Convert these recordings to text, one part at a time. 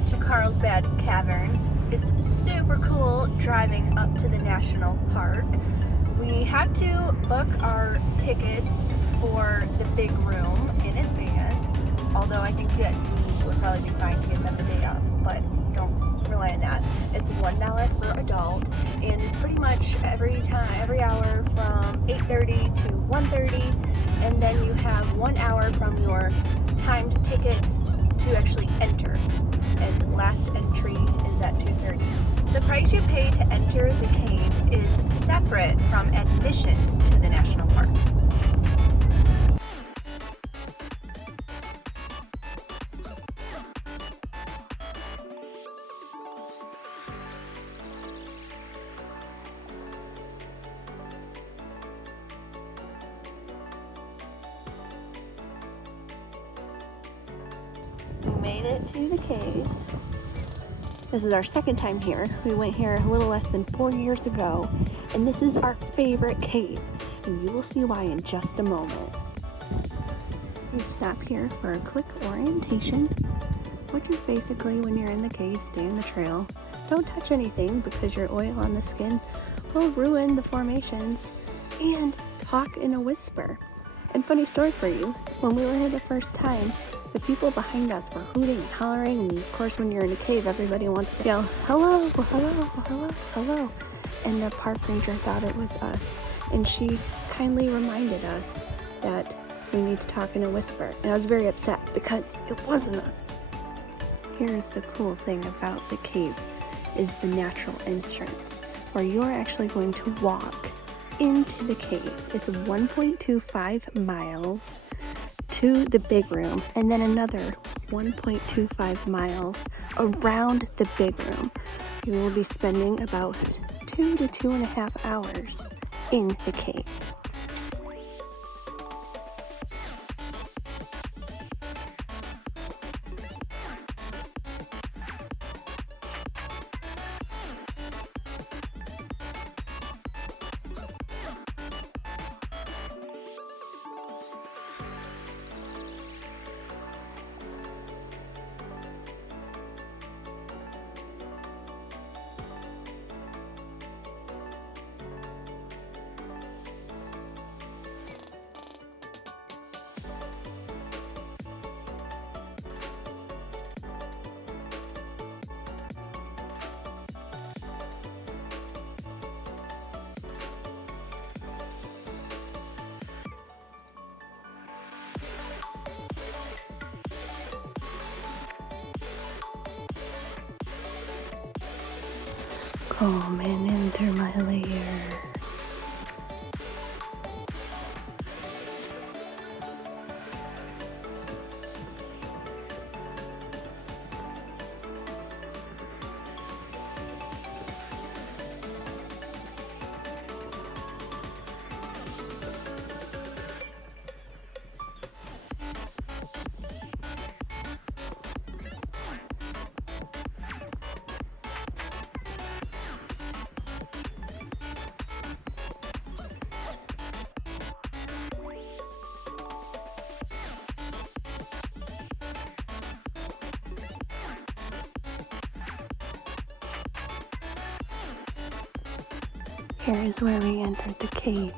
way to Carlsbad Caverns. It's super cool driving up to the national park. We had to book our tickets for the big room in advance, although I think that we would probably be fine to get them the day of, but don't rely on that. It's $1 per adult, and it's pretty much every hour from 8:30 to 1:30, and then you have 1 hour from your timed ticket to actually enter, and last entry is at 2:30. The price you pay to enter the cave is separate from admission to the national park. We made it to the caves. This is our second time here. We went here a little less than 4 years ago, and this is our favorite cave, and you will see why in just a moment. We stop here for a quick orientation, which is basically when you're in the cave, stay on the trail. Don't touch anything because your oil on the skin will ruin the formations, and talk in a whisper. And funny story for you, when we were here the first time, the people behind us were hooting and hollering, and of course when you're in a cave, everybody wants to yell, hello, hello, hello, hello. And the park ranger thought it was us, and she kindly reminded us that we need to talk in a whisper. And I was very upset because it wasn't us. Here's the cool thing about the cave is the natural entrance, where you're actually going to walk into the cave. It's 1.25 miles to the big room, and then another 1.25 miles around the big room. You will be spending about 2 to 2.5 hours in the cave. Come and enter my lair. Here is where we entered the cave.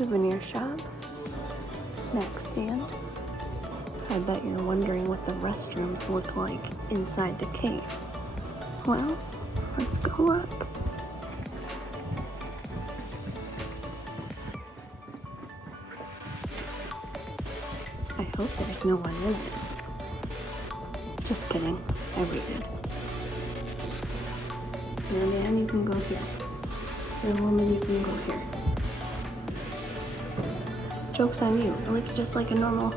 souvenir shop, snack stand. I bet you're wondering what the restrooms look like inside the cave. Well, let's go look. I hope there's no one in it. Just kidding, I waited. You're a man, you can go here. You're a woman, you can go here. Joke's on you, it looks just like a normal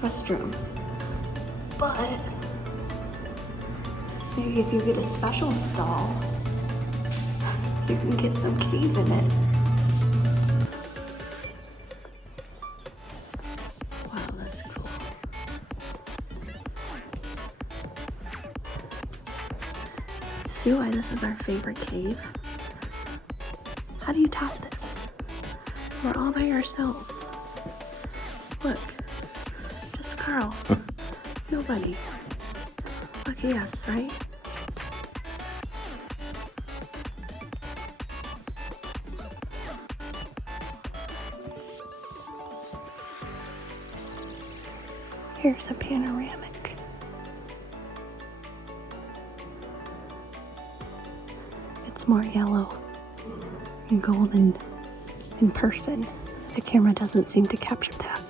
restroom. But maybe if you get a special stall, you can get some cave in it. Wow, that's cool. See why this is our favorite cave? How do you top this? We're all by ourselves. Look, just Carl. Nobody. Lucky us, right? Here's a panoramic. It's more yellow and golden in person. The camera doesn't seem to capture that.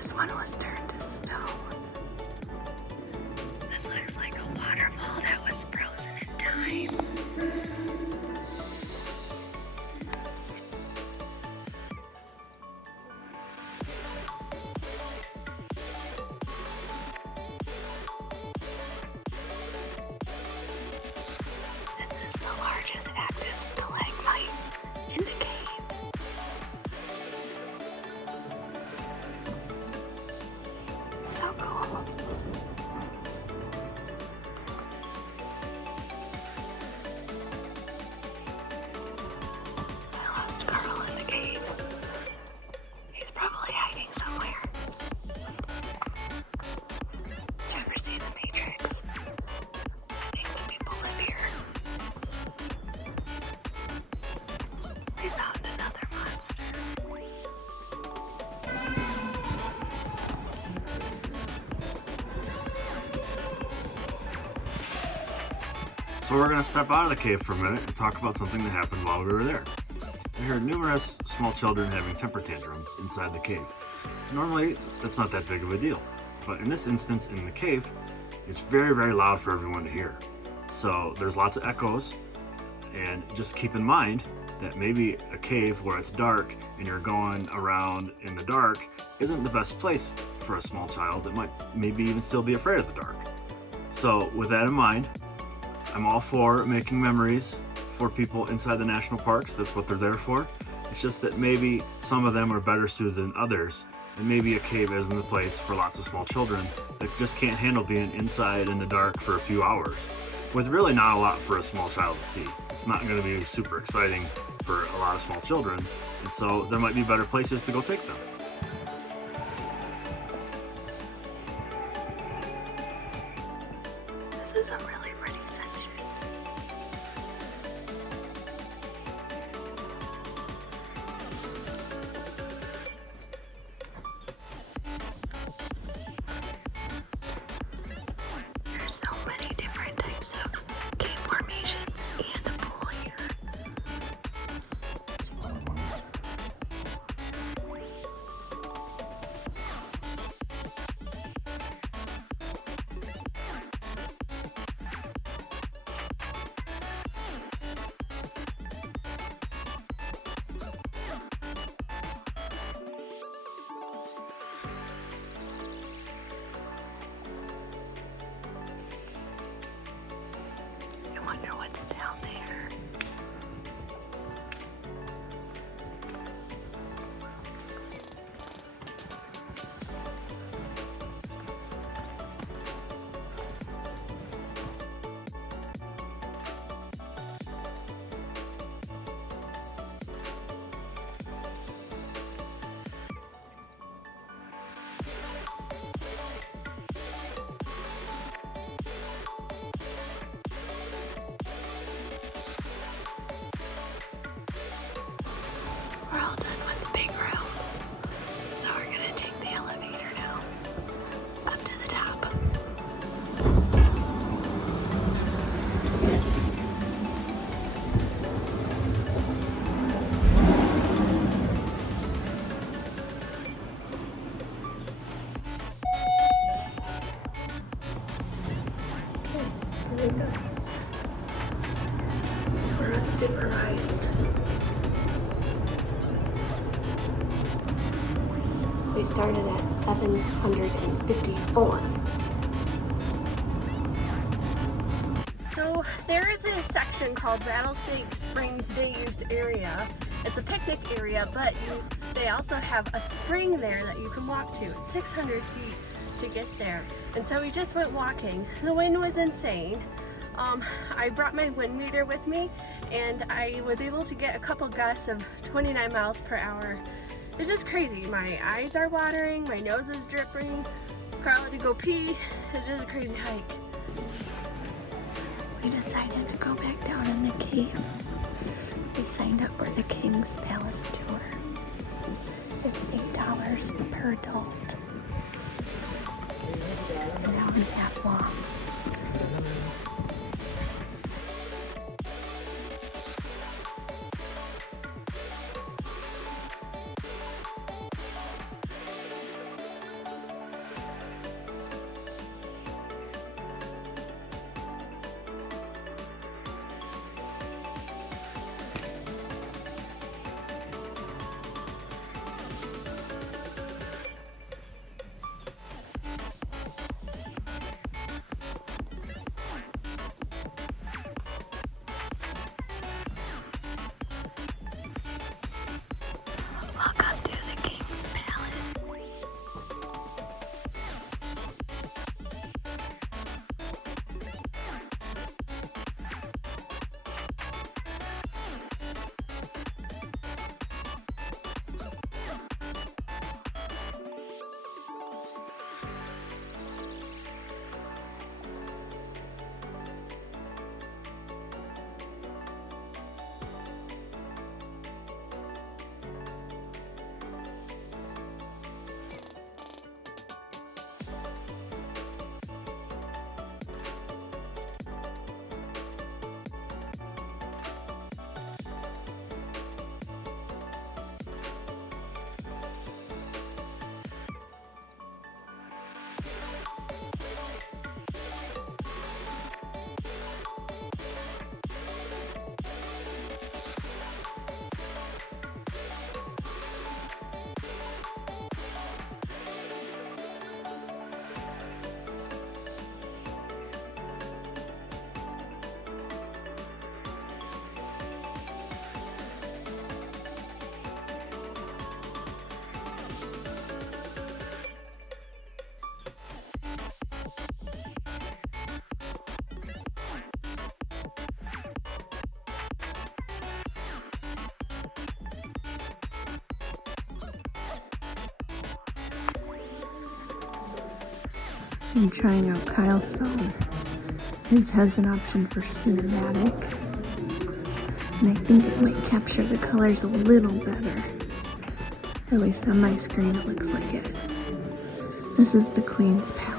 This one was turned to stone. This looks like a waterfall that was frozen in time. This is the largest active stalagmite in the cave. So cool. I lost Carl in the cave. He's probably hiding somewhere. Did you ever see The Matrix? I think the people live here. We found another monster. So we're going to step out of the cave for a minute and talk about something that happened while we were there. We heard numerous small children having temper tantrums inside the cave. Normally, that's not that big of a deal, but in this instance in the cave, it's very, very loud for everyone to hear. So there's lots of echoes, and just keep in mind that maybe a cave where it's dark and you're going around in the dark isn't the best place for a small child that might maybe even still be afraid of the dark. So with that in mind, I'm all for making memories for people inside the national parks. That's what they're there for. It's just that maybe some of them are better suited than others, and maybe a cave isn't the place for lots of small children that just can't handle being inside in the dark for a few hours, with really not a lot for a small child to see. It's not going to be super exciting for a lot of small children, And so there might be better places to go take them. This is a really pretty section. There's so many different types of cave formations and a pool here. I wonder what's down there. We're all done with the big room, so we're gonna take the elevator now up to the top. Here we go. We're unsupervised. We started at 754. So there is a section called Rattlesnake Springs Day Use Area. It's a picnic area, but they also have a spring there that you can walk to. It's 600 feet to get there. And so we just went walking. The wind was insane. I brought my wind meter with me, and I was able to get a couple gusts of 29 miles per hour. It's just crazy. My eyes are watering, my nose is dripping. Carl had to go pee. It's just a crazy hike. We decided to go back down in the cave. We signed up for the King's Palace tour. It's $8 per adult. An hour and a half long. I'm trying out Carlsbad. This has an option for cinematic, and I think it might capture the colors a little better. At least on my screen it looks like it. This is the Queen's Palace.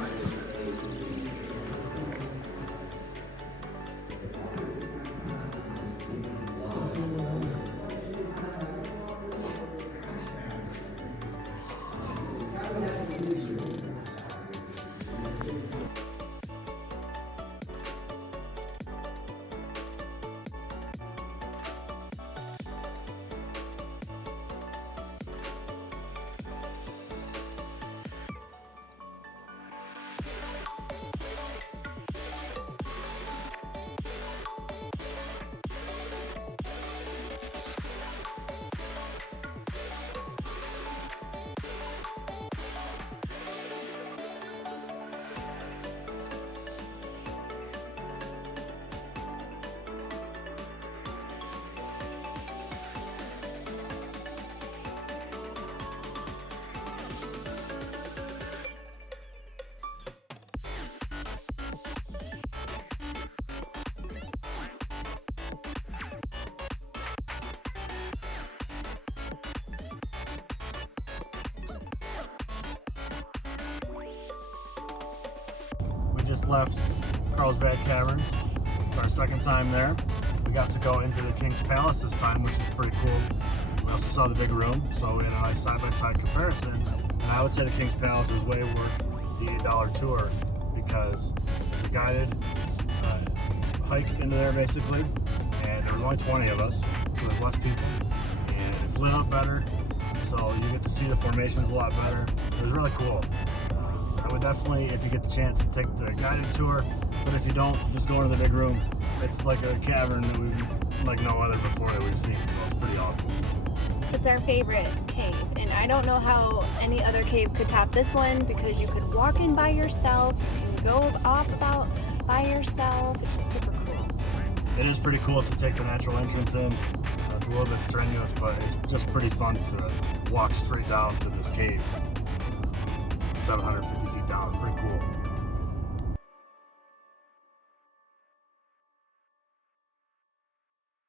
Just left Carlsbad Caverns. It's our second time there. We got to go into the King's Palace this time, which is pretty cool. We also saw the big room, so we had a nice side-by-side comparison. And I would say the King's Palace is way worth the $8 tour because it's a guided hike into there basically, and there was only 20 of us, so there's less people, and it's lit up better, so you get to see the formations a lot better. It was really cool. I would definitely, if you get the chance, take the guided tour, but if you don't, just go into the big room. It's like a cavern that we've, like no other before that we've seen, so it's pretty awesome. It's our favorite cave, and I don't know how any other cave could top this one because you could walk in by yourself, you can go off about by yourself. It's just super cool. It is pretty cool to take the natural entrance in. It's a little bit strenuous, but it's just pretty fun to walk straight down to this cave. 750 feet down. It's pretty cool.